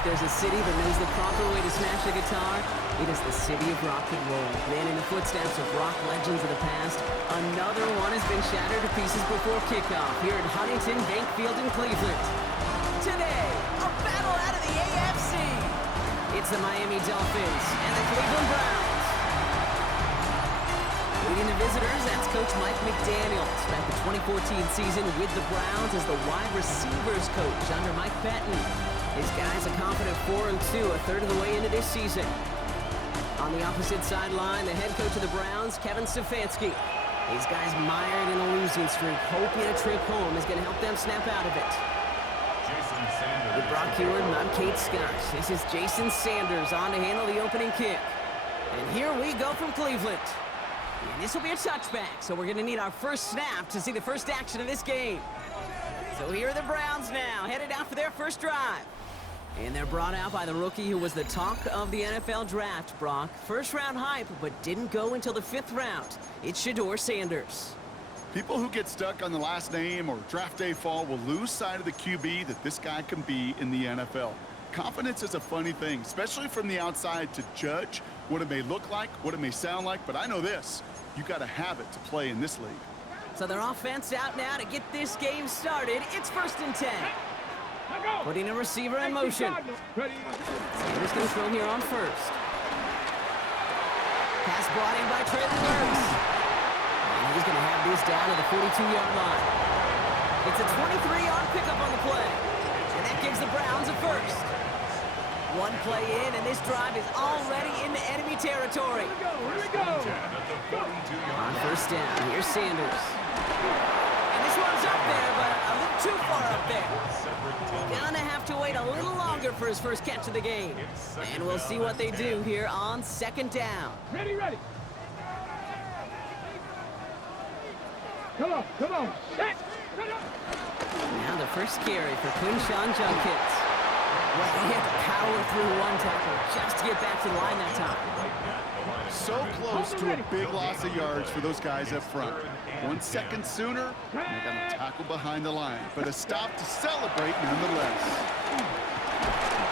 If there's a city that knows the proper way to smash a guitar, it is the city of rock and roll. Man, in the footsteps of rock legends of the past, another one has been shattered to pieces before kickoff here at Huntington Bank Field in Cleveland. Today, a battle out of the AFC. It's the Miami Dolphins and the Cleveland Browns. Leading the visitors, that's Coach Mike McDaniels. Spent the 2014 season with the Browns as the wide receivers coach under Mike Patton. His guys a confident 4-2, a third of the way into this season. On the opposite sideline, the head coach of the Browns, Kevin Stefanski. These guys mired in a losing streak, hoping a trip home is going to help them snap out of it. With Brock Hewitt, I'm Kate Scott. This is Jason Sanders on to handle the opening kick. And here we go from Cleveland. And this will be a touchback, so we're going to need our first snap to see the first action of this game. So here are the Browns now, headed out for their first drive. And they're brought out by the rookie who was the talk of the NFL draft, Brock. First-round hype, but didn't go until the 5th round. It's Shedeur Sanders. People who get stuck on the last name or draft day fall will lose sight of the QB that this guy can be in the NFL. Confidence is a funny thing, especially from the outside, to judge what it may look like, what it may sound like, but I know this. You got to have it to play in this league. So their offense out now to get this game started. It's 1st and 10. Putting a receiver in motion. Sanders going to throw here on first. Pass brought in by Traylon Burks. And he's going to have this down to the 42-yard line. It's a 23-yard pickup on the play. And that gives the Browns a first. One play in, and this drive is already into enemy territory. On first down, here's Sanders. And this one's up there, but a little too far up there. Gonna have to wait a little longer for his first catch of the game. And we'll see what they do here on 2nd down. Ready. Come on. Set. Now the first carry for Quinshawn Judkins. Well, he had to power through one tackle just to get back to the line that time. So close to a big loss of yards for those guys up front. 1 second sooner, they're going to tackle behind the line. But a stop to celebrate nonetheless.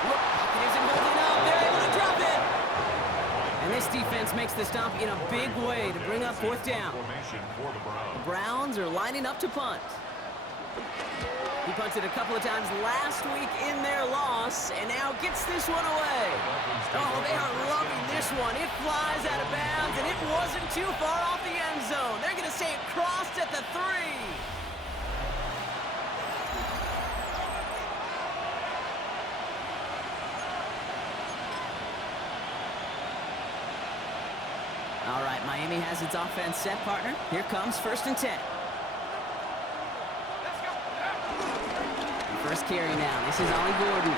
Look, Hopkins isn't holding up. They're able to drop it. And this defense makes the stop in a big way to bring up 4th down. The Browns are lining up to punt. He punted a couple of times last week in their loss, and now gets this one away. Oh, they are loving this one. It flies out of bounds, and it wasn't too far off the end zone. They're going to say it crossed at the 3. All right, Miami has its offense set, partner. Here comes 1st and 10. First carry now. This is Ollie Gordon.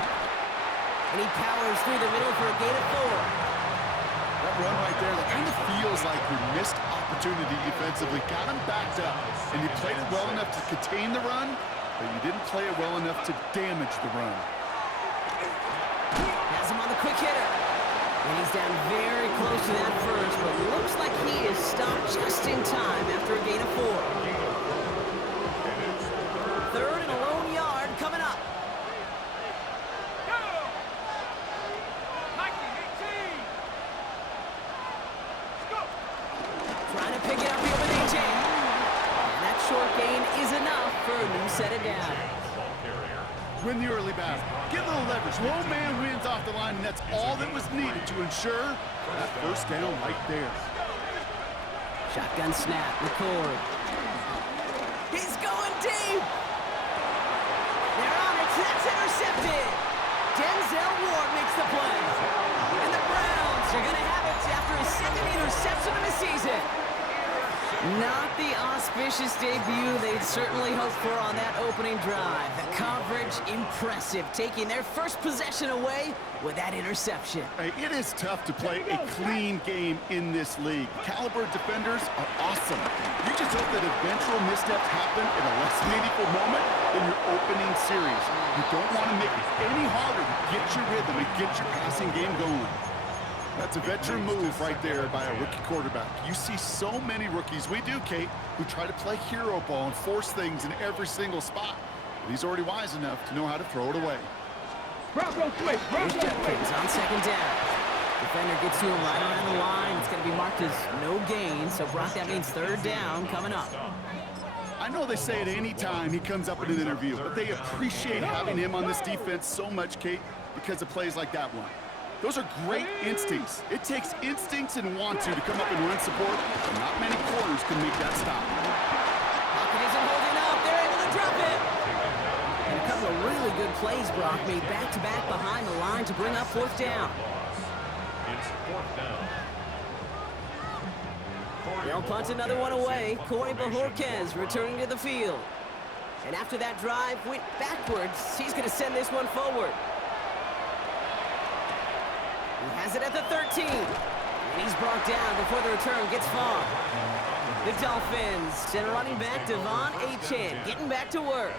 And he powers through the middle for a gain of 4. That run right there, that kind of feels like we missed opportunity defensively. Got him backed up, and you played it well enough to contain the run, but you didn't play it well enough to damage the run. Has him on the quick hitter. And he's down very close to that first, but looks like he is stopped just in time after a gain of 4. 3rd and a lone yard coming up. Trying to pick it up here with AJ. And that short gain is enough for a new set it down. Win the early battle. Get a little leverage. Low man wins off the line, and that's all that was needed to ensure that first down right there. Shotgun snap, McCord. He's going deep. They're on it. That's intercepted. Denzel Ward makes the play. And the Browns are going to have it after his 2nd interception of the season. Not the auspicious debut they'd certainly hoped for on that opening drive. The coverage, impressive, taking their first possession away with that interception. Hey, it is tough to play a clean game in this league. Caliber defenders are awesome. You just hope that eventual missteps happen in a less meaningful moment than your opening series. You don't want to make it any harder to get your rhythm and get your passing game going. That's a veteran move right there by a rookie quarterback. You see so many rookies, we do, Kate, who try to play hero ball and force things in every single spot. But he's already wise enough to know how to throw it away. Here's Judkins on second down. Defender gets to him right around the line. It's going to be marked as no gain. So, Brock, that means third down coming up. I know they say it any time he comes up in an interview, but they appreciate having him on this defense so much, Kate, because of plays like that one. Those are great instincts. It takes instincts and want to come up and run support, but not many corners can make that stop. Pocket isn't holding up. They're able to drop it. And a couple of really good plays, Brock, made back-to-back behind the line to bring up fourth down. It's fourth down. They'll punt another one away. Corey Bajorquez returning to the field. And after that drive went backwards, he's going to send this one forward. He has it at the 13. And he's brought down before the return gets far. The Dolphins send a running back, Devon Achane, getting back to work.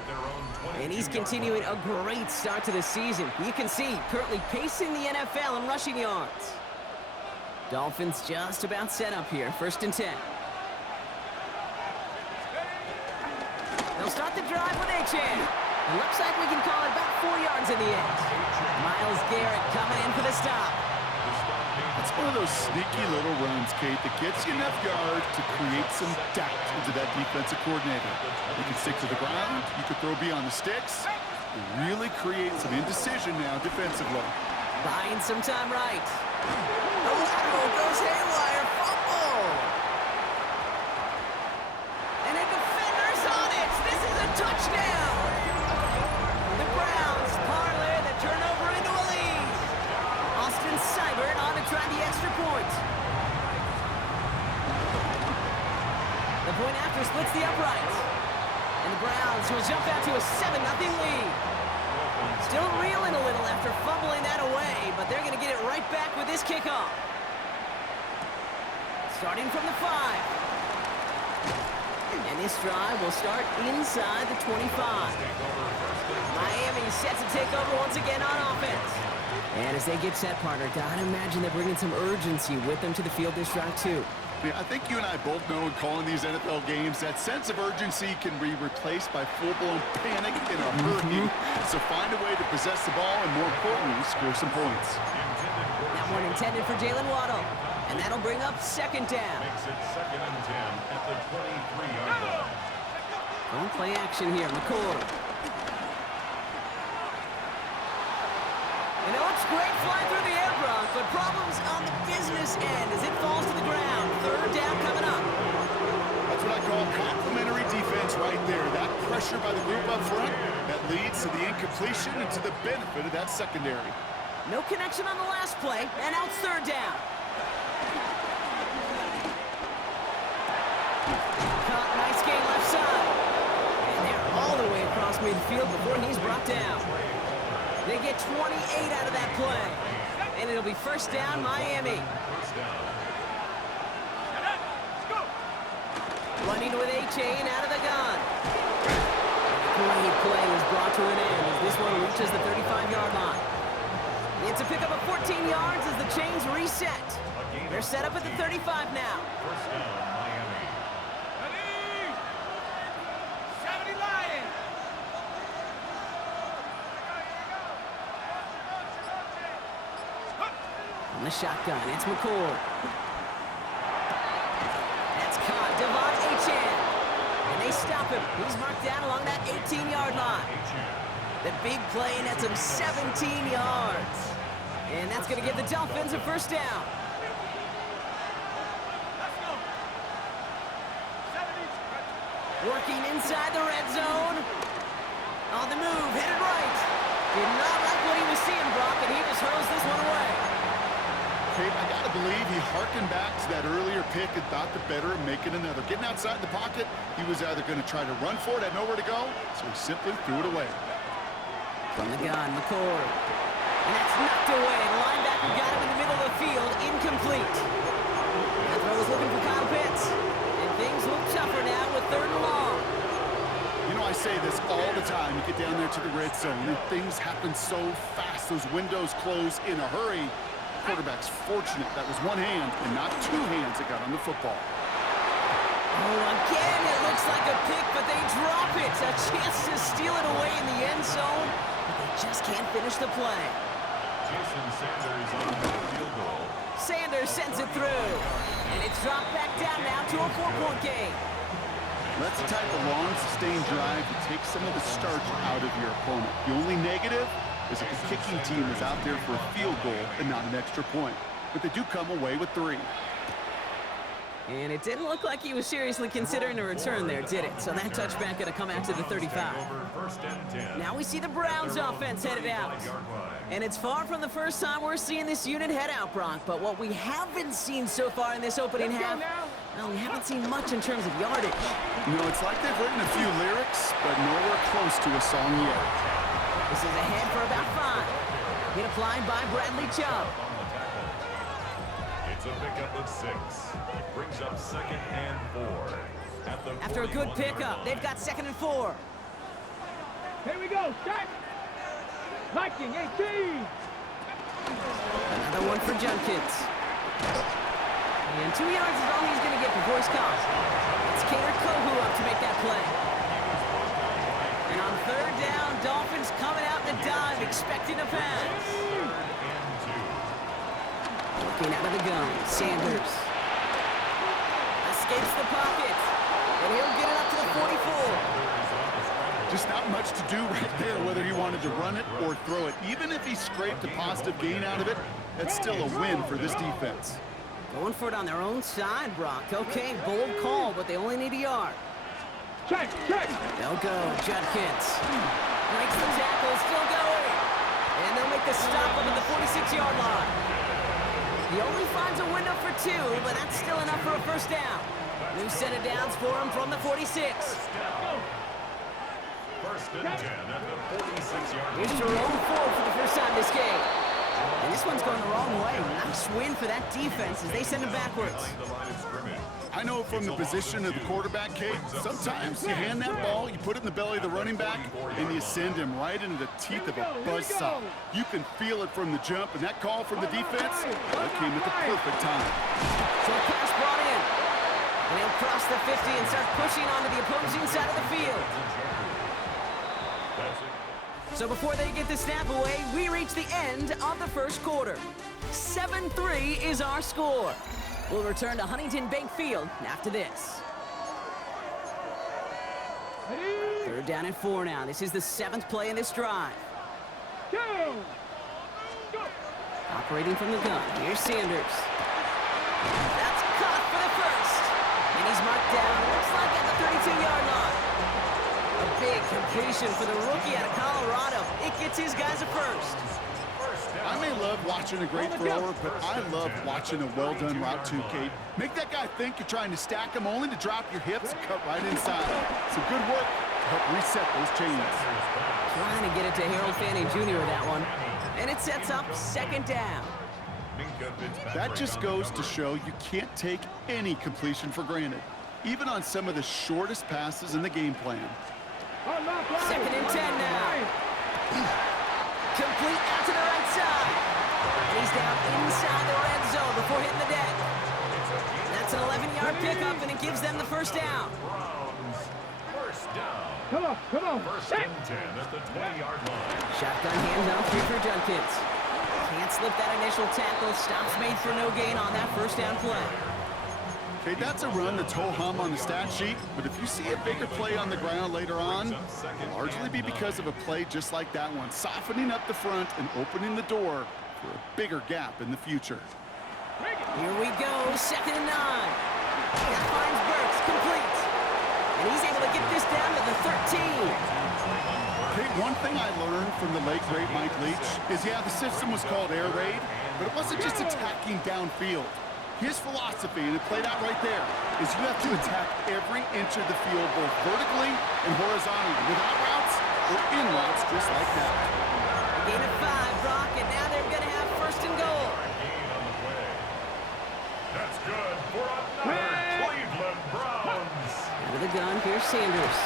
And he's continuing a great start to the season. You can see currently pacing the NFL in rushing yards. Dolphins just about set up here. First and 10. They'll start the drive with Achane. It looks like we can call it about 4 yards in the end. Myles Garrett coming in for the stop. It's one of those sneaky little runs, Kate, that gets you enough yards to create some doubt into that defensive coordinator. You can stick to the ground. You can throw beyond the sticks. You really create some indecision now defensively. Buying some time right. The lateral goes haywire. Fumble. And a defender's on it. This is a touchdown. The Browns parlay the turnover into a lead. Austin Seibert on to try the extra point. The point after splits the uprights. And the Browns will jump out to a 7-0 lead. Still reeling a little after fumbling that away, but they're going to get it right back with this kickoff. Starting from the 5. And this drive will start inside the 25. Miami set to take over once again on offense. And as they get set, partner, gotta imagine they're bringing some urgency with them to the field this drive, too. Yeah, I think you and I both know in calling these NFL games that sense of urgency can be replaced by full-blown panic in a hurry. So find a way to possess the ball and, more importantly, score some points. That one intended for Jalen Waddle. And that'll bring up second down. Makes it 2nd and 10 at the 23-yard line. Don't play action here, McCoy. You know, it's great flying through the air, Brock, but problems on the business end as it falls to the ground. Third down coming up. That's what I call complimentary defense right there. That pressure by the group up front that leads to the incompletion and to the benefit of that secondary. No connection on the last play, and now it's third down. Caught, nice game left side. And they're all the way across midfield before he's brought down. They get 28 out of that play. And it'll be first down, Miami. Running with Achane out of the gun. Great play is brought to an end as this one reaches the 35-yard line. It's a pickup of 14 yards as the chains reset. They're set up at the 35 now. First down, Miami. On the shotgun, it's McCoy. That's caught, Devon Achane. And they stop him. He's marked down along that 18-yard line. The big play nets him 17 yards. And that's going to give the Dolphins a first down. Working inside the red zone. On the move, headed right. Did not like what he was seeing, Brock, and he just hurls this one away. Kate, I gotta believe he harkened back to that earlier pick and thought the better of making another. Getting outside the pocket, he was either going to try to run for it, had nowhere to go, so he simply threw it away. From the gun, McCoy. And that's knocked away. The linebacker got him in the middle of the field, incomplete. That throw was looking for Kyle Pitts. And things look tougher now with third and long. You know, I say this all the time. You get down there to the red zone, and things happen so fast. Those windows close in a hurry. Quarterback's fortunate that was one hand and not two hands that got on the football. Oh, again, it looks like a pick, but they drop it. A chance to steal it away in the end zone. but they just can't finish the play. Jason Sanders on the field goal. Sanders sends it through, and it's dropped back down now to a 4-point game. That's the type of long, sustained drive that takes some of the starch out of your opponent. The only negative is if the kicking team is out there for a field goal and not an extra point. But they do come away with 3. And it didn't look like he was seriously considering a return there, did it? So that touchback going to come out to the 35. Now we see the Browns offense headed out. And it's far from the first time we're seeing this unit head out, Brock. But what we haven't seen so far in this opening half, well, we haven't seen much in terms of yardage. You know, it's like they've written a few lyrics, but nowhere close to a song yet. This is ahead for about 5. Hit applied by Bradley Chubb. It's a pickup of 6. Brings up 2nd and 4. After a good pickup, they've got 2nd and 4. Here we go, start. Viking 18. Another one for Junkins. And 2 yards is all he's going to get before he's caught. It's Kader Kohu up to make that play. And on 3rd down, Dolphins coming out in the dive, expecting a pass. Looking out of the gun, Sanders. Escapes the pocket. And he'll get it up to the 44. Just not much to do right there, whether he wanted to run it or throw it. Even if he scraped a positive gain out of it, that's still a win for this defense. Going for it on their own side, Brock. Okay, bold call, but they only need a yard. Check. They'll go, Judkins. Breaks the tackle, still going. And they'll make the stop up at the 46-yard line. He only finds a window for 2, but that's still enough for a first down. New set of downs for him from the 46. First and 10 at the 46-yard line. Here's Jerome Ford for the first time this game. And this one's going the wrong way. Nice win for that defense as they send him backwards. I know from the position of the quarterback, Kate, sometimes you hand that ball, you put it in the belly of the running back, and you send him right into the teeth of a buzzsaw. You can feel it from the jump, and that call from the defense, that came at the perfect time. Short pass brought in. And he'll cross the 50 and start pushing onto the opposing side of the field. So before they get the snap away, we reach the end of the first quarter. 7-3 is our score. We'll return to Huntington Bank Field after this. 3rd down and 4 now. This is the 7th play in this drive. Operating from the gun. Here's Sanders. That's caught for the first. And he's marked down, looks like at the 32-yard line. A big completion for the rookie out of Colorado. It gets his guys a first. I may love watching a great thrower, but I love watching a well-done route too, Kate. Make that guy think you're trying to stack him only to drop your hips and cut right inside. Some good work to help reset those chains. Trying to get it to Harold Fanning Jr. with that one. And it sets up 2nd down. That just goes to show you can't take any completion for granted, even on some of the shortest passes in the game plan. 2nd and 10 now. Complete out to the right side. And he's down inside the red zone before hitting the deck. That's an 11-yard pickup, and it gives them the first down. First down. Come on. First and 10 at the 20-yard line. Shotgun handoff here for Judkins. Can't slip that initial tackle. Stops made for no gain on that first down play. Okay, that's a run that's ho-hum on the stat sheet, but if you see a bigger play on the ground later on, it'll largely be because of a play just like that one, softening up the front and opening the door for a bigger gap in the future. Here we go, 2nd and 9. That finds Burks, complete. And he's able to get this down to the 13. Okay, one thing I learned from the late, great Mike Leach is, yeah, the system was called air raid, but it wasn't just attacking downfield. His philosophy, and it played out right there, is you have to attack every inch of the field, both vertically and horizontally, without routes or in routes just like that. A gain of 5, Brock, and now they're going to have 1st and goal. Gain on the play. That's good for another Cleveland Browns. Out of the gun, here's Sanders.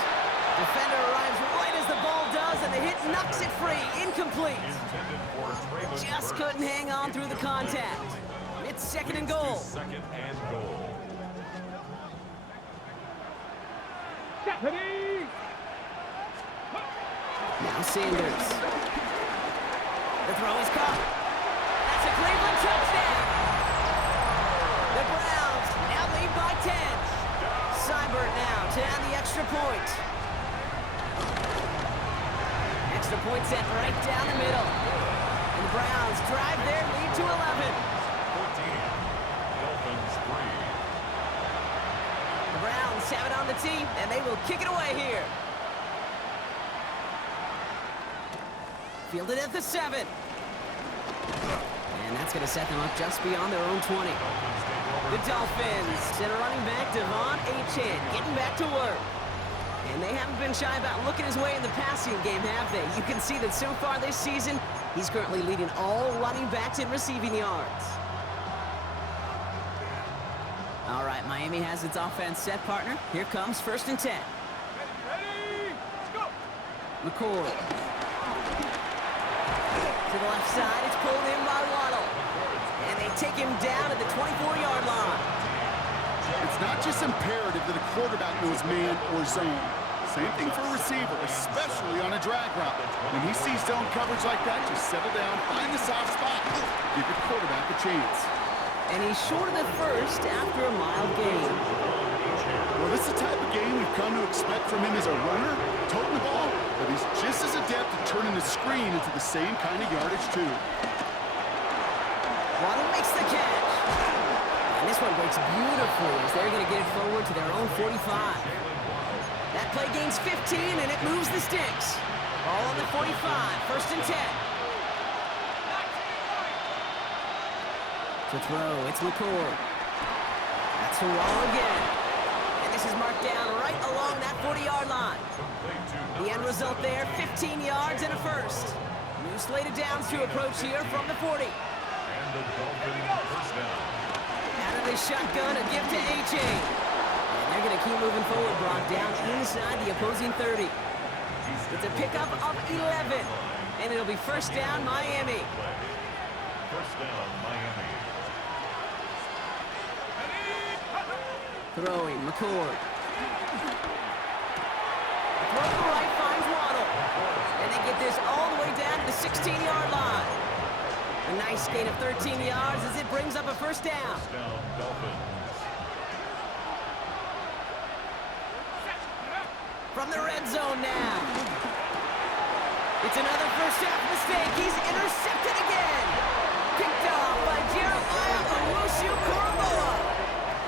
Defender arrives right as the ball does, and the hit knocks it free. Incomplete. Just couldn't hang on through the contact. It's 2nd and goal. 2nd and goal. Now Sanders. The throw is caught. That's a Cleveland touchdown. The Browns now lead by 10. Seibert now to add the extra point. Extra point set right down the middle. And the Browns drive their lead to 11. 14. Dolphins 3. The Browns have it on the tee, and they will kick it away here. Fielded at the 7. And that's going to set them up just beyond their own 20. The Dolphins send a running back, Devon Achane, getting back to work. And they haven't been shy about looking his way in the passing game, have they? You can see that so far this season, he's currently leading all running backs in receiving yards. All right, Miami has its offense set, partner. Here comes 1st and 10. Ready? Let's go. McCord. To the left side, it's pulled in by Waddle. And they take him down at the 24-yard line. It's not just imperative that a quarterback knows man or zone. Same thing for a receiver, especially on a drag route. When he sees zone coverage like that, just settle down, find the soft spot, give your quarterback a chance. And he's short of the first after a mild gain. Well, this is the type of game we've come to expect from him as a runner, toting the ball, but he's just as adept at turning the screen into the same kind of yardage, too. Waddle makes the catch. And this one breaks beautifully as they're going to get it forward to their own 45. That play gains 15, and it moves the sticks. Ball on the 45, 1st and 10. To throw, it's McCord. That's to Waddle again. And this is marked down right along that 40-yard line. The end result there, 15 yards and a first. New slate of downs to approach here from the 40. And the Dolphins first down. Out of the shotgun, a give to Achane. And they're going to keep moving forward, Brock, down inside the opposing 30. It's a pickup of 11. And it'll be 1st down, Miami. First down, Miami. Throwing, McCord. Throw to the right finds Waddle. And they get this all the way down to the 16-yard line. A nice gain of 13 yards as it brings up a 1st down. First down, Dolphins. From the red zone now. It's another first half mistake. He's intercepted again. Picked off by Jeremiah Owusu-Koramoah.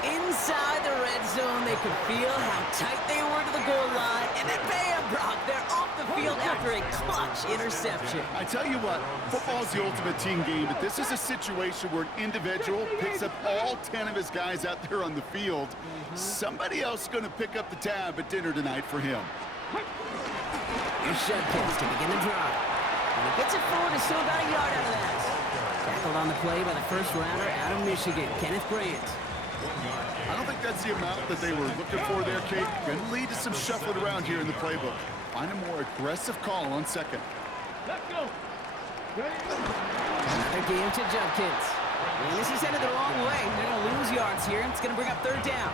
Inside the red zone, they could feel how tight they were to the goal line. And then bam, Brock, they're off the field after a clutch interception. I tell you what, football's the ultimate team game, but this is a situation where an individual picks up all 10 of his guys out there on the field. Somebody else is going to pick up the tab at dinner tonight for him. Here's Judkins to begin the drive. And he gets it forward to still about a yard out of that. Tackled on the play by the first rounder out of Michigan, Kenneth Grant. I don't think that's the amount that they were looking for there, Kate. Going to lead to some shuffling around here in the playbook. Find a more aggressive call on 2nd. Let's go. Ready? Another game to Judkins. And this is headed the wrong way. They're going to lose yards here. It's going to bring up 3rd down.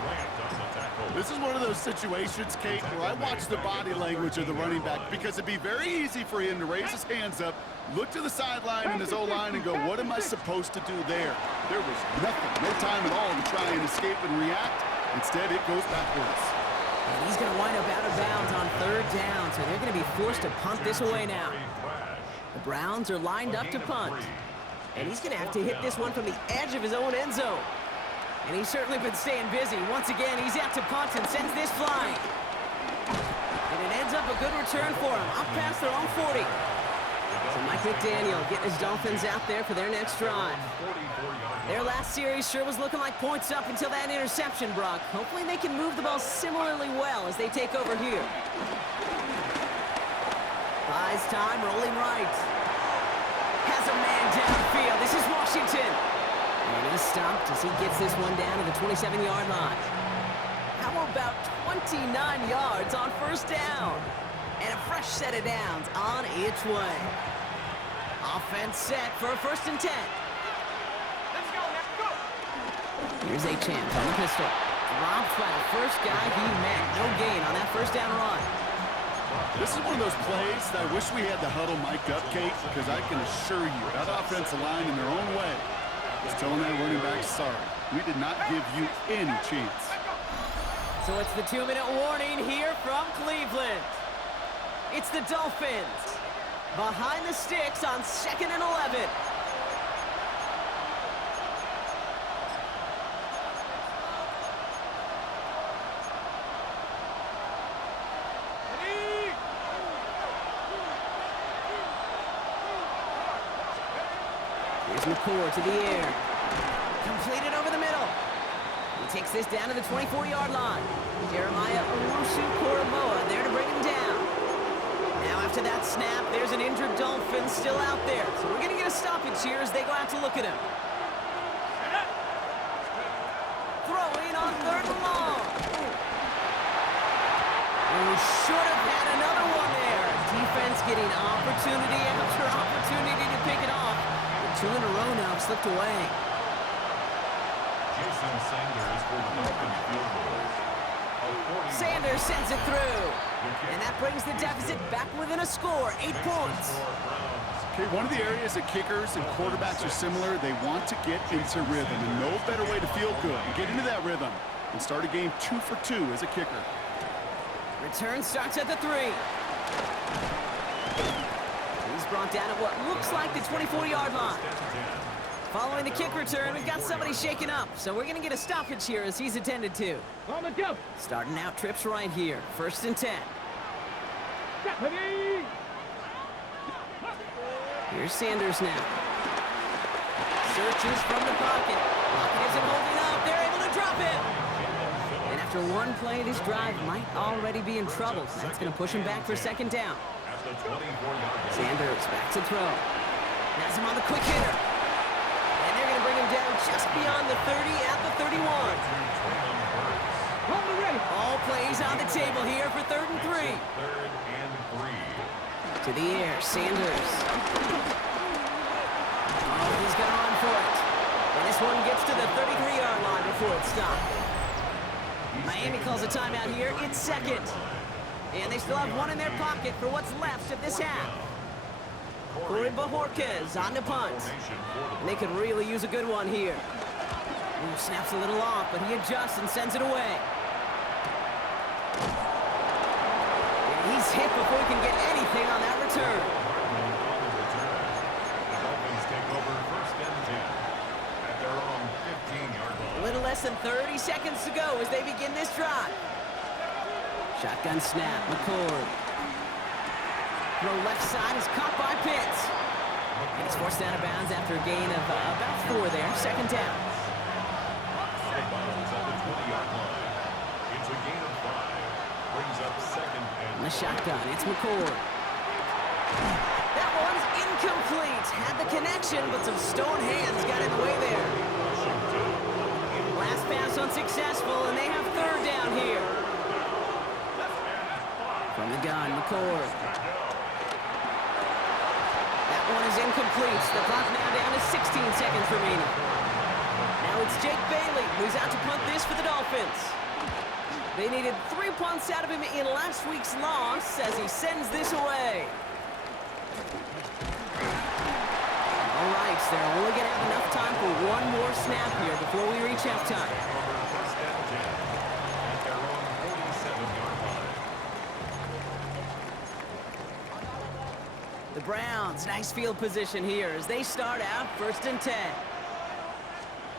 This is one of those situations, Kate, where I watch the body language of the running back because it'd be very easy for him to raise his hands up, look to the sideline in his O-line and go, what am I supposed to do there? There was nothing, no time at all to try and escape and react. Instead, it goes backwards. And he's going to wind up out of bounds on 3rd down, so they're going to be forced to punt this away now. The Browns are lined up to punt. And he's going to have to hit this one from the edge of his own end zone. And he's certainly been staying busy. Once again, he's out to punt and sends this flying. And it ends up a good return for him, up past their own 40. So Mike McDaniel getting his Dolphins out there for their next drive. Their last series sure was looking like points up until that interception, Brock. Hopefully they can move the ball similarly well as they take over here. Buys time, rolling right. Has a man downfield. This is Washington. And he's stopped as he gets this one down to the 27-yard line. How about 29 yards on 1st down? And a fresh set of downs on its way. Offense set for a 1st and 10. Let's go. Let's go. Here's Achane on the pistol. Dropped by the first guy he met. No gain on that 1st down run. This is one of those plays that I wish we had the huddle mic'd up, Kate, because I can assure you that offensive line in their own way is telling that running back, sorry, we did not give you any chance. So it's the 2-minute warning here from Cleveland. It's the Dolphins behind the sticks on 2nd and 11. Here's McCord to the air. Completed over the middle. He takes this down to the 24-yard line. Jeremiah Owusu-Koramoah there to bring him down. Now after that snap, there's an injured Dolphin still out there. So we're going to get a stoppage here as they go out to look at him. Throwing on 3rd and long. We should have had another one there. Defense getting opportunity after opportunity to pick it off. But 2 in a row now have slipped away. Jason Sanders for the Dolphins field goal. Sanders sends it through. And that brings the deficit back within a score, 8 points. Okay, one of the areas that kickers and quarterbacks are similar, they want to get into rhythm. And no better way to feel good and get into that rhythm and start a game 2 for 2 as a kicker. Return starts at the 3. He's brought down at what looks like the 24-yard line. Following the kick return, we've got somebody shaken up, so we're going to get a stoppage here as he's attended to. On the jump. Starting out trips right here, 1st and 10. Here's Sanders now. Searches from the pocket. Pocket isn't holding up. They're able to drop him. And after one play, this drive might already be in trouble. That's going to push him back for 2nd down. Sanders back to throw. Has him on the quick hitter. And they're going to bring him down just beyond the 30 at the 31. All plays on the table here for 3rd and 3. To the air, Sanders. Oh, he's going to run for it. And this one gets to the 33-yard line before it's stopped. Miami calls a timeout here. It's 2nd. And they still have one in their pocket for what's left of this half. Corey Bajorquez on the punt. And they could really use a good one here. Ooh, snaps a little off, but he adjusts and sends it away. And he's hit before he can get anything on that return. The Dolphins take over 1st and 10 at their own 15-yard line. A little less than 30 seconds to go as they begin this drive. Shotgun snap, McCord. Throw left side is caught by Pitts. And he's forced out of bounds after a gain of about 4 there. 2nd down. Out of bounds at the 20-yard line. It's a gain of 5. Brings up 2nd and On the shotgun, it's McCord. That one's incomplete. Had the connection, but some stone hands got in the way there. Last pass unsuccessful, and they have 3rd down here. From the gun, McCord. That one is incomplete. The clock now down to 16 seconds remaining. Now it's Jake Bailey who's out to punt this for the Dolphins. They needed 3 punts out of him in last week's loss as he sends this away. All right, so they're only going to have enough time for one more snap here before we reach halftime. 1st and 10 at their own 47-yard line. The Browns, nice field position here as they start out 1st and 10.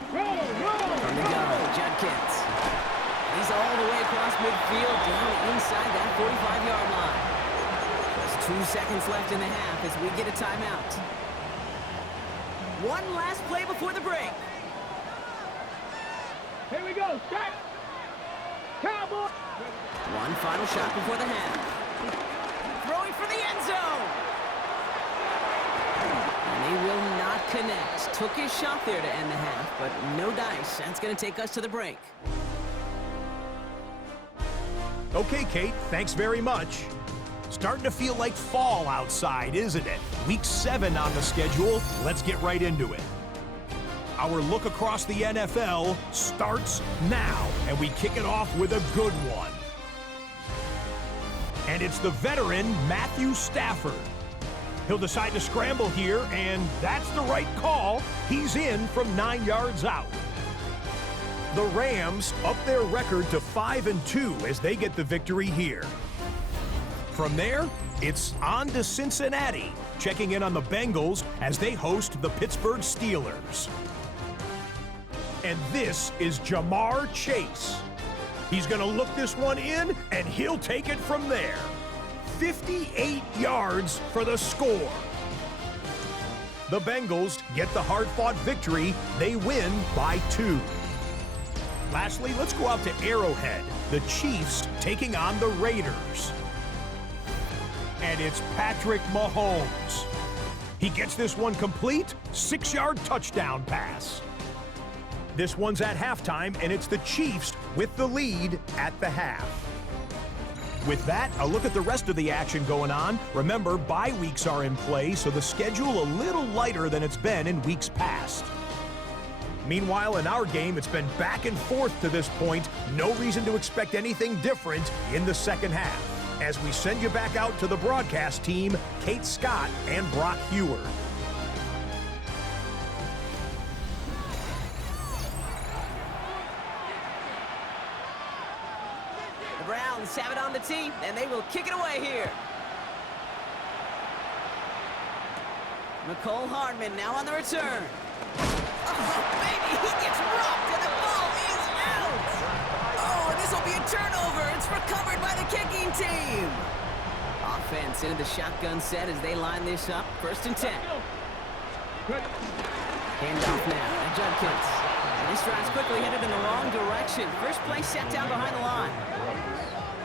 From the gun, Judkins. He's all the way across midfield down inside that 45-yard line. Just 2 seconds left in the half as we get a timeout. One last play before the break. Here we go. Strike. Cowboy. One final shot before the half. Throwing for the end zone. And they will not connect. Took his shot there to end the half, but no dice. That's going to take us to the break. Okay, Kate, thanks very much. Starting to feel like fall outside, isn't it? Week 7 on the schedule. Let's get right into it. Our look across the NFL starts now, and we kick it off with a good one. And it's the veteran Matthew Stafford. He'll decide to scramble here, and that's the right call. He's in from 9 yards out. The Rams up their record to 5-2 as they get the victory here. From there, it's on to Cincinnati, checking in on the Bengals as they host the Pittsburgh Steelers. And this is Jamar Chase. He's going to look this one in, and he'll take it from there. 58 yards for the score. The Bengals get the hard-fought victory. They win by 2. Lastly, let's go out to Arrowhead. The Chiefs taking on the Raiders. And it's Patrick Mahomes. He gets this one complete, 6-yard touchdown pass. This one's at halftime, and it's the Chiefs with the lead at the half. With that, a look at the rest of the action going on. Remember, bye weeks are in play, so the schedule a little lighter than it's been in weeks past. Meanwhile, in our game, it's been back and forth to this point. No reason to expect anything different in the second half. As we send you back out to the broadcast team, Kate Scott and Brock Heward. The Browns have it on the tee, and they will kick it away here. McCole Hardman now on the return. Oh, baby, he gets rocked, and the ball is out. Oh, and this will be a turnover. It's recovered by the kicking team. Offense into the shotgun set as they line this up. 1st and 10. Handoff now at Judkins. And this drive's quickly headed in the wrong direction. First play set down behind the line.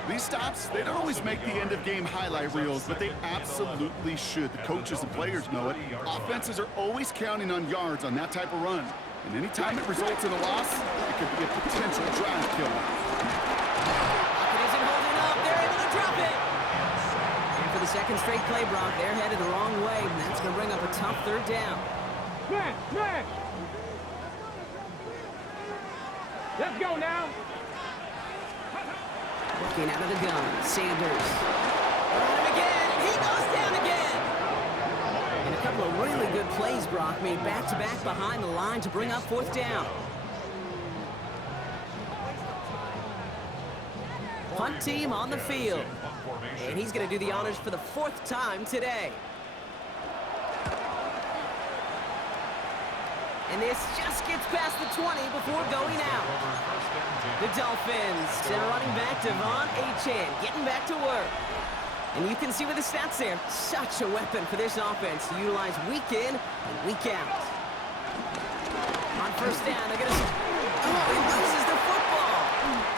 These stops, they don't always make the end-of-game highlight reels, but they absolutely should. The coaches and players know it. Offenses are always counting on yards on that type of run. And anytime it results in a loss, it could be a potential drive killer. It isn't holding up. They're able to drop it. And for the second straight play, Brock, they're headed the wrong way. And that's going to bring up a tough 3rd down. Smash! Let's go now. Working out of the gun, Sanders. On him again, and he goes down again. And a couple of really good plays, Brock, made back-to-back behind the line to bring up 4th down. Punt team on the field. And he's going to do the honors for the 4th time today. And this just gets past the 20 before going out. The Dolphins send running back Devon Achane getting back to work. And you can see with the stats there, such a weapon for this offense to utilize week in and week out. On 1st down, they're going to... Oh, he loses the football.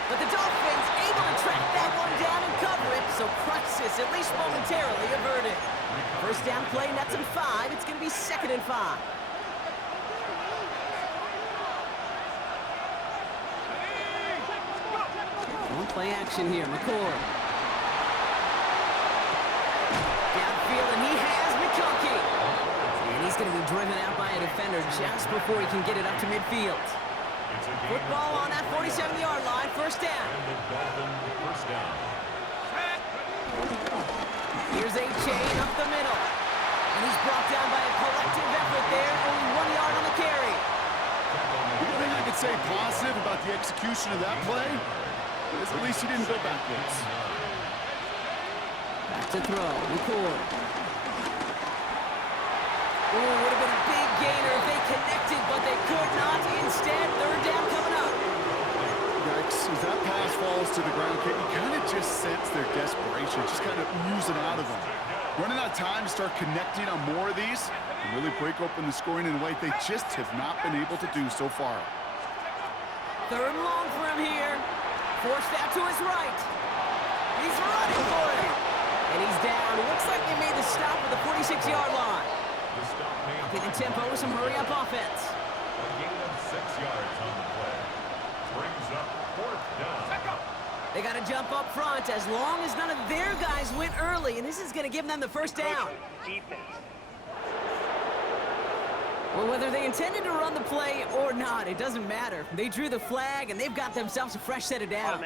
But the Dolphins able to track that one down and cover it, so crisis at least momentarily averted. 1st down play, nets and 5. It's going to be 2nd and 5. Play action here, McCord. Downfield, and he has McConkey. And he's going to be driven out by a defender just before he can get it up to midfield. Football on that 47-yard line, 1st down. Here's Achane up the middle. And he's brought down by a collective effort there, only 1 yard on the carry. The only thing I could say positive about the execution of that play is at least he didn't go backwards. Back to throw, McCord. Oh, would have been a big gainer if they connected, but they could not. Instead, 3rd down coming up. Yikes, as that pass falls to the ground, you kind of just sense their desperation, just kind of oozing out of them. Running out of time to start connecting on more of these and really break open the scoring in a way they just have not been able to do so far. 3rd and long for him here. Forced out to his right. He's running for it. And he's down. It looks like they made the stop at the 46-yard line. Getting tempo with some hurry-up offense. A gain of 6 yards on the play. Brings up 4th down. They got to jump up front as long as none of their guys went early, and this is going to give them the 1st down. Well, whether they intended to run the play or not, it doesn't matter. They drew the flag, and they've got themselves a fresh set of downs.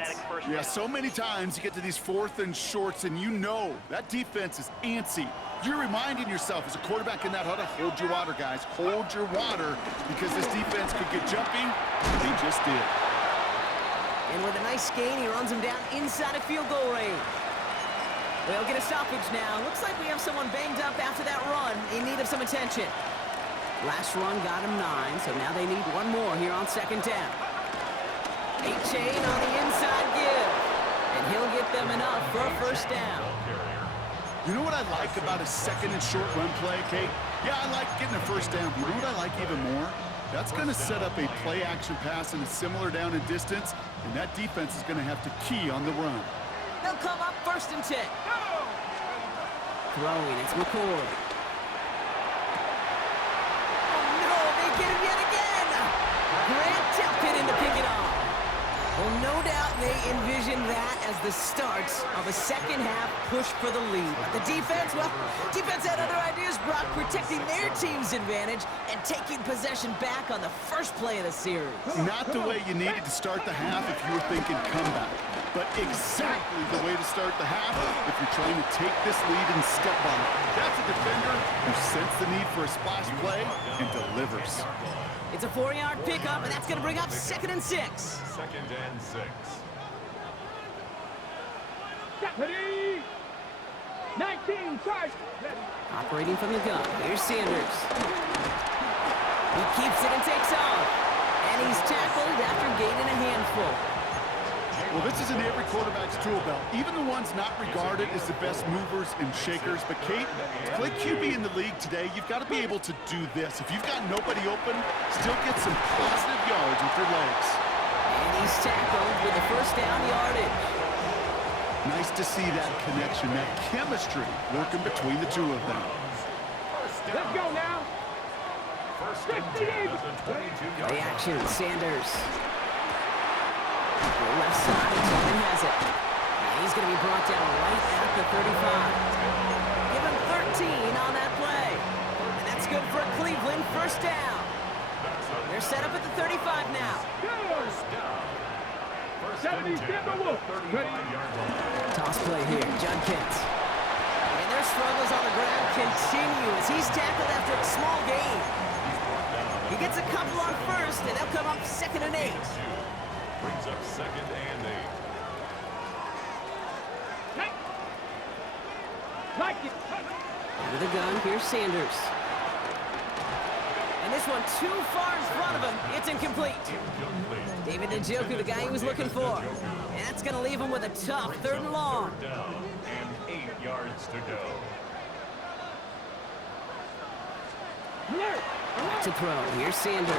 Yeah, so many times you get to these 4th and shorts, and you know that defense is antsy. You're reminding yourself as a quarterback in that huddle, hold your water, guys. Hold your water, because this defense could get jumping. They just did. And with a nice gain, he runs him down inside of field goal range. They'll get a stoppage now. Looks like we have someone banged up after that run in need of some attention. Last run got him 9, so now they need one more here on 2nd down. A-Chain on the inside give, and he'll get them enough for a 1st down. You know what I like about a 2nd and short run play, Kate? Yeah, I like getting a 1st down, but you know what I like even more? That's going to set up a play-action pass in a similar down and distance, and that defense is going to have to key on the run. They'll come up 1st and 10. Throwing, it's McCord. Get him yet again! Grant tapped it in to pick it off. Well, no doubt they envisioned that as the start of a 2nd half push for the lead. But the defense, well, defense had other ideas, Brock, protecting their team's advantage and taking possession back on the 1st play of the series. Not the way you needed to start the half if you were thinking comeback, but exactly the way to start the half if you're trying to take this lead and step on it. That's a defender who sensed the need for a splash play and delivers. It's a 4-yard pickup, and that's going to bring up 2nd and 6. 2nd and 6. Ready? 19, charge. Operating from the gun, here's Sanders. He keeps it and takes off. And he's tackled after gaining a handful. Well, this is in every quarterback's tool belt, even the ones not regarded as the best movers and shakers. But, Kate, to play QB in the league today, you've got to be able to do this. If you've got nobody open, still get some positive yards with your legs. And he's tackled with the 1st down yardage. Nice to see that connection, that chemistry working between the two of them. Let's go now. 1st and 10 at the 22-yard Play line. action, Sanders. The left side, and Tillman has it. And he's going to be brought down right at the 35. Give him 13 on that play. And that's good for Cleveland. 1st down. They're set up at the 35 now. First down. 1st and 10 at the 35-yard line. Toss play here, Judkins. And their struggles on the ground continue as he's tackled after a small gain. He gets a couple on 1st, and they'll come up 2nd and 8. Brings up 2nd and 8. Like it. Out of the gun, here's Sanders. And this one too far in front of him. It's incomplete. David Njoku, the guy he was looking for. And that's going to leave him with a tough 3rd and long. Down and 8 yards to go. Back to throw. Here's Sanders.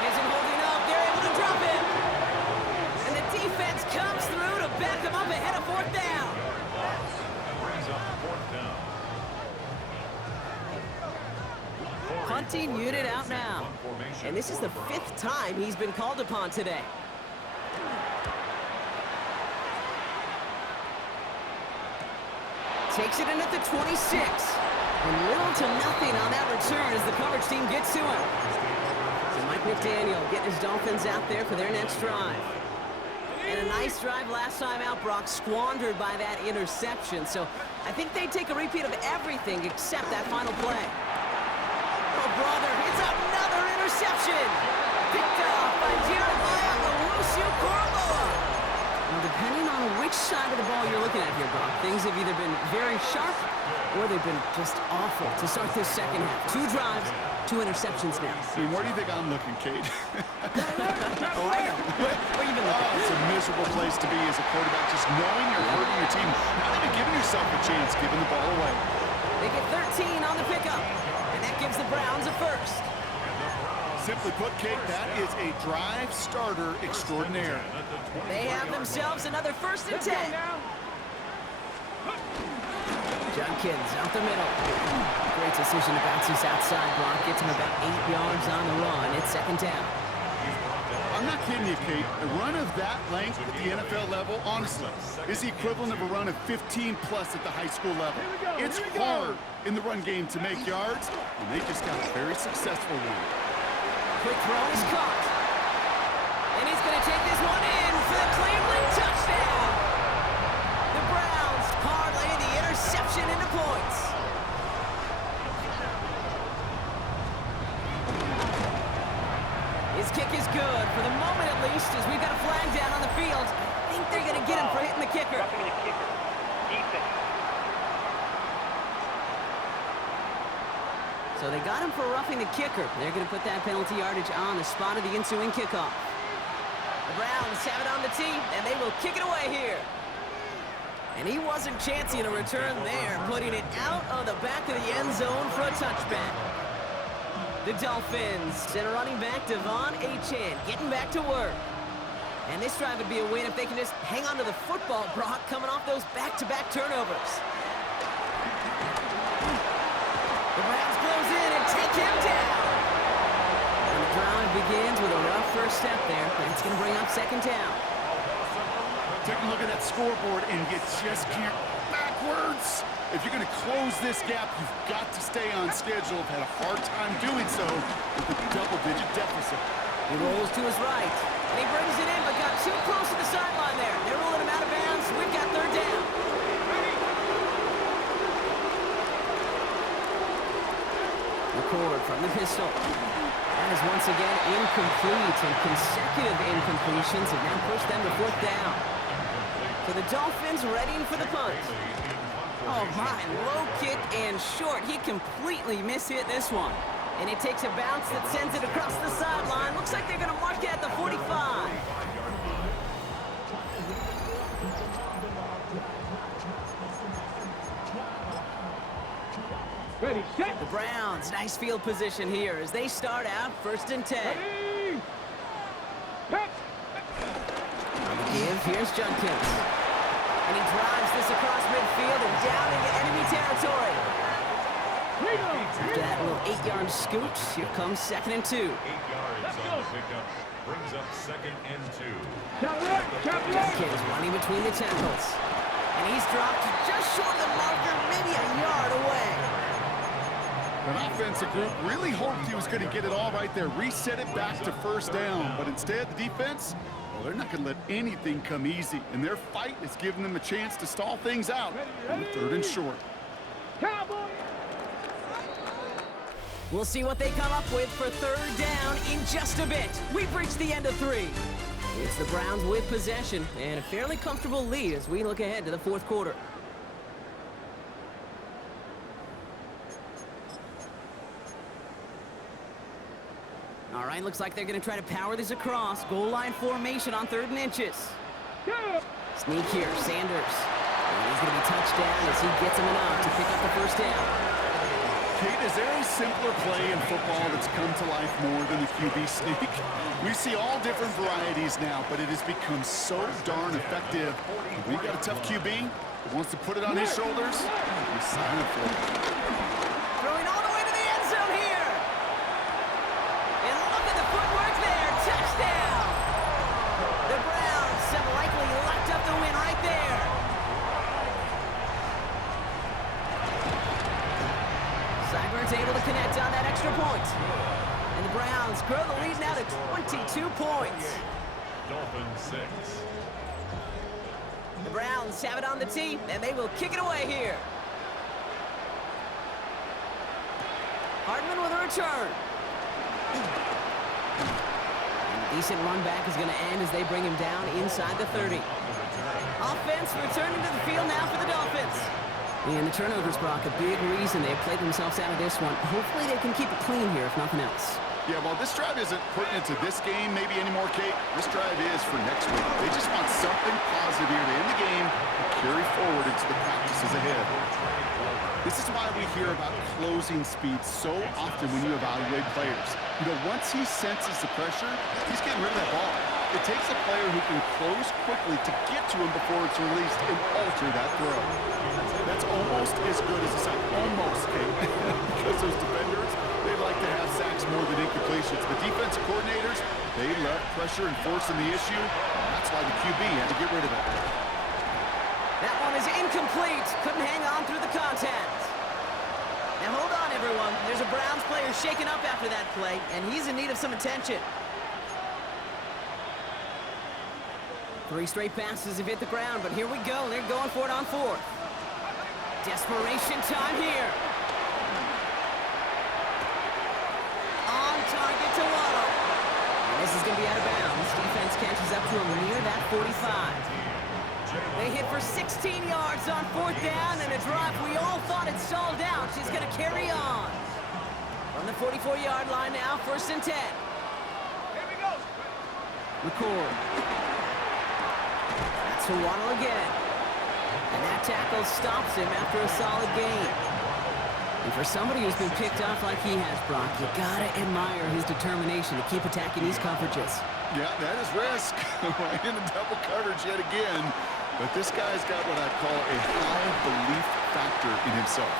Pocket isn't holding up. They're able to drop him. And the defense comes through to back him up ahead of 4th down. Brings up 4th down. Punting unit out now. And this is the 5th time he's been called upon today. Takes it in at the 26. And little to nothing on that return as the coverage team gets to him. So Mike McDaniel getting his Dolphins out there for their next drive. And a nice drive last time out, Brock, squandered by that interception. So I think they take a repeat of everything except that final play. Oh, brother, it's another interception. Picked off by Jeremiah Owusu-Koramoah. Now, depending on which side of the ball you're looking at here, Brock, things have either been very sharp or they've been just awful to start this 2nd half. 2 drives, 2 interceptions now. I mean, where do you think I'm looking, Kate? Oh, I know. Where you been looking? Oh, it's a miserable place to be as a quarterback, just knowing you're hurting your team. Not even giving yourself a chance, giving the ball away. They get 13 on the pickup, and that gives the Browns a 1st. Simply put, Kate, that is a drive starter extraordinaire. They have themselves another 1st and 10. Judkins out the middle. Great decision to bounce this outside block. Gets him about 8 yards on the run. It's 2nd down. I I'm not kidding you, Kate. A run of that length at the NFL level, honestly, is the equivalent of a run of 15-plus at the high school level. It's hard in the run game to make yards, and they just got a very successful one. Quick throw is caught. And he's going to take this one in for the Cleveland touchdown. The Browns parlay the interception into points. His kick is good, for the moment at least, as we've got a flag down on the field. I think they're going to get him for hitting the kicker. So they got him for roughing the kicker. They're going to put that penalty yardage on the spot of the ensuing kickoff. The Browns have it on the tee, and they will kick it away here. And he wasn't chancing a return there, putting it out of the back of the end zone for a touchback. The Dolphins send a running back, Devon Achane, getting back to work. And this drive would be a win if they can just hang on to the football, Brock, coming off those back-to-back turnovers. The Browns close in and take him down. And the drive begins with a rough first step there, but it's going to bring up second down. Take a look at that scoreboard, and you just can't backwards. If you're going to close this gap, you've got to stay on schedule. I've had a hard time doing so with a double-digit deficit. He rolls to his right, and he brings it in, but got too close to the sideline there. They're rolling him out of bounds. We've got third down. McCord from the pistol. That is once again incomplete, and consecutive incompletions have now pushed them to fourth down. So the Dolphins readying for the punt. Oh my, low kick and short. He completely mishit this one. And it takes a bounce that sends it across the sideline. Looks like they're going to mark it at the 45. Ready, set. The Browns, nice field position here as they start out 1st and 10. Ready. Pitch. On the give, here's Judkins. And he drives this across midfield and down into enemy territory. After that little 8-yard scoot, here comes 2nd and 2. 8 yards on the pickup. Brings up 2nd and 2. Judkins running between the tackles. And he's dropped just short of the marker, maybe a yard away. The offensive group really hoped he was going to get it all right there, reset it back to first down. But instead, the defense, well, they're not going to let anything come easy. And their fight is giving them a chance to stall things out on the 3rd and short. Cowboy. We'll see what they come up with for 3rd down in just a bit. We've reached the end of 3. It's the Browns with possession and a fairly comfortable lead as we look ahead to the 4th quarter. All right, looks like they're going to try to power this across. Goal line formation on 3rd and inches. Sneak here, Sanders. And he's going to be touched down as he gets him enough to pick up the 1st down. Kate, is there a simpler play in football that's come to life more than the QB sneak? We see all different varieties now, but it has become so darn effective. When you got a tough QB that wants to put it on his shoulders, you sign up for it. Throwing all the way to the end zone here. And look at the footwork there. Touchdown. The Browns have likely locked up the win right there. Seibert's able to connect on that extra point. And the Browns grow the lead now to 22 points. Dolphins 6. The Browns have it on the tee, and they will kick it away here. Hardman with a return. And a decent run back is going to end as they bring him down inside the 30. Offense returning to the field now for the Dolphins. And the turnovers, Brock, a big reason they've played themselves out of this one. Hopefully they can keep it clean here, if nothing else. Yeah, well, this drive isn't pertinent to this game maybe anymore, Kate. This drive is for next week. They just want something positive here to end the game and carry forward into the practices ahead. This is why we hear about closing speed so often when you evaluate players. You know, once he senses the pressure, he's getting rid of that ball. It takes a player who can close quickly to get to him before it's released and alter that throw. That's almost as good as a sack. Almost, Kate. Because those defenders, they like to have sacks more than incompletions. The defensive coordinators, they love pressure and forcing the issue. That's why the QB had to get rid of it. That one is incomplete. Couldn't hang on through the contact. Now hold on, everyone. There's a Browns player shaken up after that play, and he's in need of some attention. 3 straight passes have hit the ground, but here we go. They're going for it on 4th. Desperation time here. On target to Waddle. And this is going to be out of bounds. Defense catches up to him near that 45. They hit for 16 yards on 4th down, and a drive we all thought had stalled out is going to carry on. From the 44-yard line now, 1st and 10. Here we go. McCord. That's to Waddle again. And that tackle stops him after a solid gain. And for somebody who's been picked off like he has, Brock, you gotta admire his determination to keep attacking these coverages. Yeah, that is risk. In the double coverage yet again. But this guy's got what I call a high belief factor in himself.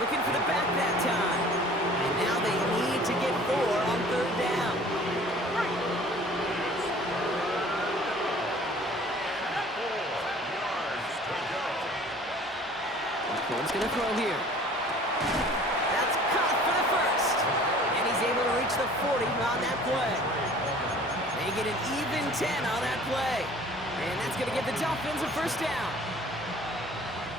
Looking for the back that time. And now they need to get 4 on 3rd down. McCord's going to throw here. That's caught for the 1st. And he's able to reach the 40 on that play. They get an even 10 on that play. And that's going to give the Dolphins a 1st down.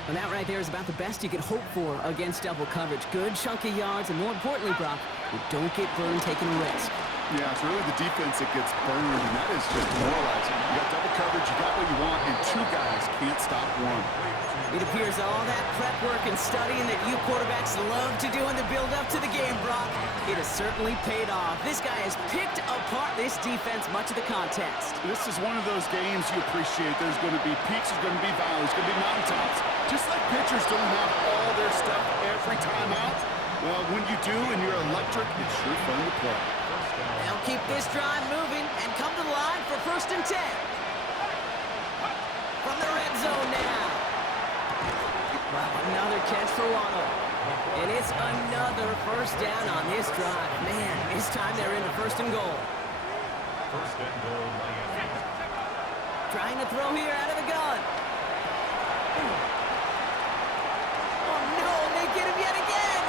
And that right there is about the best you could hope for against double coverage. Good chunky yards, and more importantly, Brock, you don't get burned taking a risk. Yeah, it's really the defense that gets burned, and that is just demoralizing. You got double coverage, you got what you want, and 2 guys can't stop 1. It appears all that prep work and studying that you quarterbacks love to do in the build-up to the game, Brock, it has certainly paid off. This guy has picked apart this defense much of the contest. This is one of those games you appreciate. There's going to be peaks, there's going to be valleys, there's going to be mountaintops. Just like pitchers don't have all their stuff every time out, well, when you do and you're electric, it's sure fun to play. They'll keep this drive moving and come to the line for 1st and 10. From the red zone now. Wow, another catch for Waddle. And it's another 1st down on this drive. Man, this time they're into 1st and goal. 1st and goal, Miami. Trying to throw here out of the gun. Oh no, they get him yet again.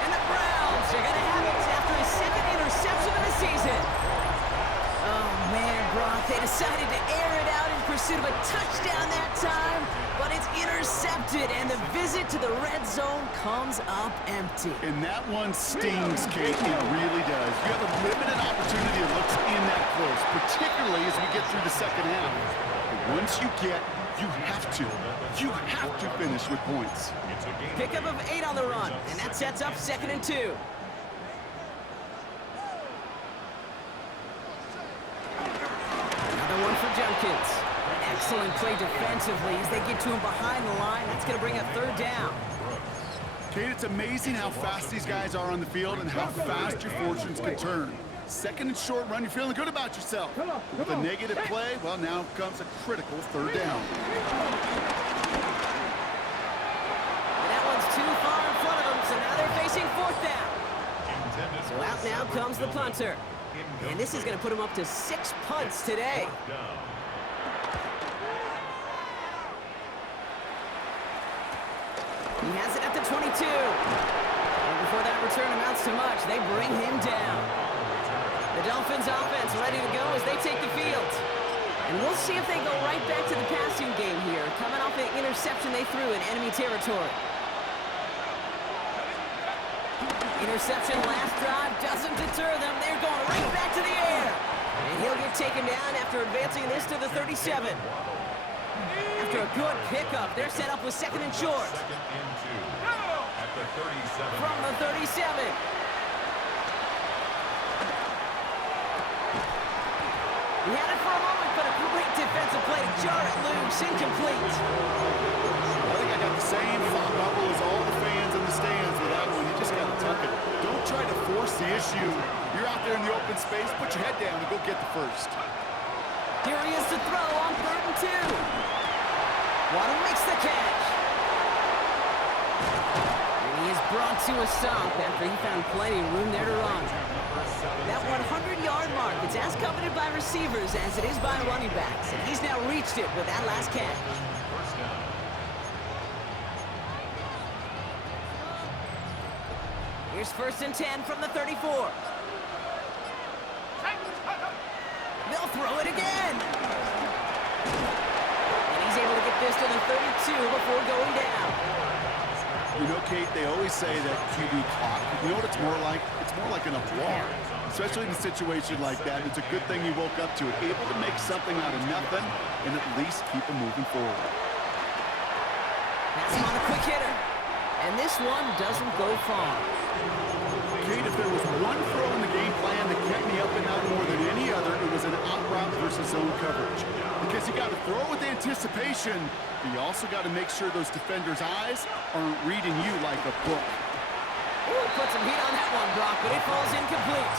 And the Browns are going to have it after his 2nd interception of the season. Oh man, Brock, they decided to air it out in pursuit of a touchdown that time, but it's intercepted, and the visit to the red zone comes up empty. And that one stings, Kate. It really does. You have a limited opportunity that looks in that close, particularly as we get through the 2nd half. But once you have to finish with points. Pickup of 8 on the run, and that sets up 2nd and 2. Another one for Jenkins. Excellent play defensively as they get to him behind the line. That's going to bring up 3rd down. Kate, it's amazing how fast these guys are on the field and how fast your fortunes can turn. 2nd and short run, you're feeling good about yourself. With a negative play, well, now comes a critical 3rd down. And that one's too far in front of them, so now they're facing 4th down. So out now comes the punter. And this is going to put him up to 6 punts today. He has it at the 22. And before that return amounts to much, they bring him down. The Dolphins offense ready to go as they take the field. And we'll see if they go right back to the passing game here, coming off the interception they threw in enemy territory. Interception last drive doesn't deter them. They're going right back to the air. And he'll get taken down after advancing this to the 37. After a good pickup, they're set up with 2nd and short. 2nd and 2 at the 37. From the 37. He had it for a moment, but a great defensive play to jar it loose, incomplete. I think I got the same thought bubble as all the fans in the stands with that one. You just got to tuck it. Don't try to force the issue. You're out there in the open space, put your head down and go get the 1st. Here he is to throw on 3rd and 2. Waddle makes the catch. And He is brought to a stop after he found plenty of room there to run. That 100-yard mark, it's as coveted by receivers as it is by running backs, and he's now reached it with that last catch. Here's 1st and 10 from the 34. They'll throw it again. And he's able to get this to the 32 before going down. You know, Kate, they always say that QB clock, you know what it's more like? It's more like an alarm, especially in a situation like that. It's a good thing he woke up to it, able to make something out of nothing and at least keep him moving forward. Pass him on a quick hitter. And this one doesn't go far. Kate, if there was one throw in the game plan that kept me up and out more than any other, it was an out route versus zone coverage. Because you got to throw with anticipation, but you also got to make sure those defenders' eyes aren't reading you like a book. Ooh, put some heat on that one, Brock, but it falls incomplete.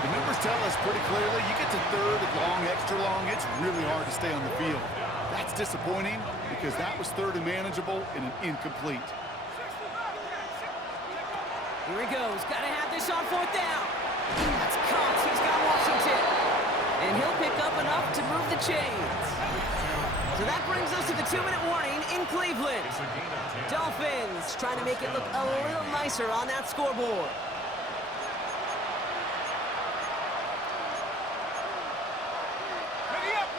The numbers tell us pretty clearly, you get to third and long, extra long, it's really hard to stay on the field. That's disappointing because that was third and manageable and an incomplete. Here he goes. Got to have this on 4th down. That's caught. He's got Washington. And he'll pick up enough to move the chains. So that brings us to the 2-minute warning in Cleveland. Dolphins trying to make it look a little nicer on that scoreboard.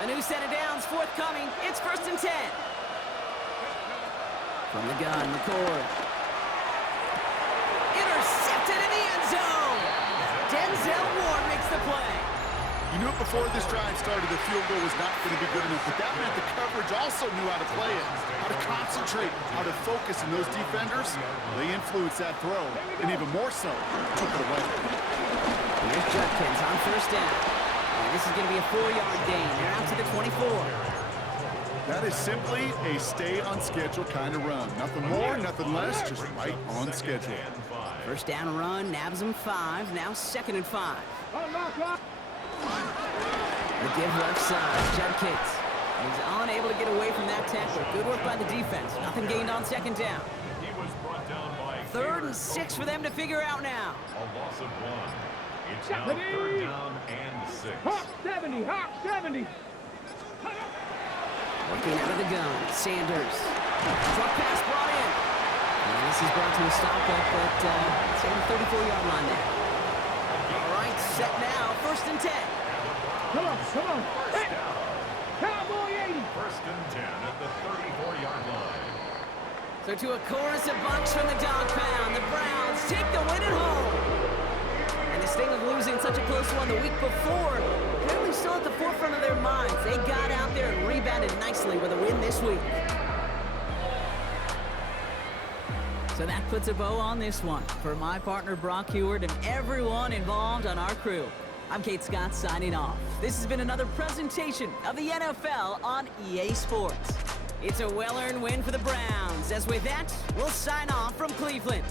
A new set of downs forthcoming. It's 1st and 10. From the gun, McCord. Intercepted in the end zone. Denzel Ward makes the play. You knew before this drive started the field goal was not going to be good enough, but that meant the coverage also knew how to play it, how to concentrate, how to focus, and those defenders, they influenced that throw, and even more so, took it away. Here's Judkins on 1st down. And this is going to be a 4-yard gain. They're out to the 24. That is simply a stay-on-schedule kind of run. Nothing more, nothing less, just right on schedule. 1st down run, nabs him 5, now 2nd and 5. The give left side, Judkins. He's unable to get away from that tackle. Good work by the defense. Nothing gained on 2nd down. 3rd and 6 for them to figure out now. A loss of 1. It's now 3rd down and 6. Hawk 70, Hawk 70. Working out of the gun, Sanders. Truck pass brought in. And this is brought to a stop up at the 34-yard line there. All right, set now, 1st and 10. Come on, come on. Hey. Cowboy 80. 1st and 10 at the 34-yard line. So to a chorus of bucks from the dog pound, the Browns take the win at home. And the sting of losing such a close one the week before, apparently still at the forefront of their minds. They got out there and rebounded nicely with a win this week. So that puts a bow on this one. For my partner Brock Heward and everyone involved on our crew, I'm Kate Scott signing off. This has been another presentation of the NFL on EA Sports. It's a well-earned win for the Browns. As with that, we'll sign off from Cleveland.